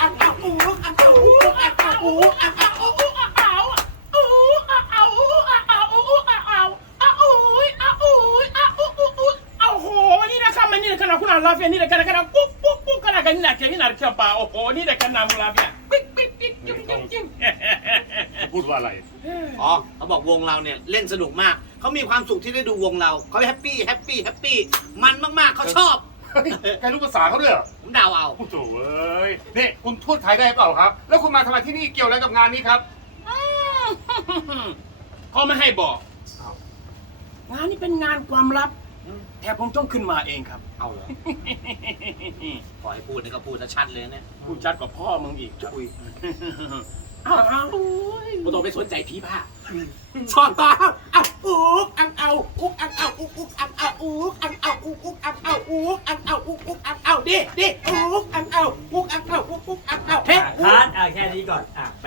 อักอักอูอักอูอักอูอักอูลาเฟียนี่เด็กกันกันปุ๊บปุ๊บปุ๊บกันกันนี่นะเกี่ยนี่นะเกี่ยบ่าโอ้โหนี่เด็กกันนามูลาเฟียปิ๊กปิ๊กปิ๊กจิ้มจิ้มจิ้มพูดว่าอะไร อ๋อเขาบอกวงเราเนี่ยเล่นสนุกมาก เขามีความสุขที่ได้ดูวงเรา เขาแฮปปี้แฮปปี้แฮปปี้ มันมากๆ เขาชอบ เฮ้ยแกรู้ภาษาเขาด้วยเหรอผมเดาเอาโอ้โหเอ้ยนี่คุณพูดไทยได้เปล่าครับ แล้วคุณมาทำไมที่นี่เกี่ยวอะไรกับงานนี้ครับเขาไม่ให้บอก อ้าวงานนี้เป็นงานความลับ แต่ผมต้องขึ้นมาเองครับ เอาเหรอปล่อยพูดนี่ก็พูดชัดเลยเนี่ยพูดชัดกว่าพ่อมึงอีกครับอุ้ยอ้าวอ้าวไม่ต้องไปสนใจผีผ้าชอบตาอ้าว อุ๊กอังเอาอุ๊กอังเอาอุ๊กอุ๊กอังเอาอุ๊กอังเอาอุ๊กอุ๊กอังเอาอุ๊กอังเอาอุ๊กอุ๊กอังเอาดิดิอุ๊กอังเอาอุ๊กอังเอาอุ๊กอุ๊กอังเอาเฮ้อะคัดอะแค่นี้ก่อน อะ ไป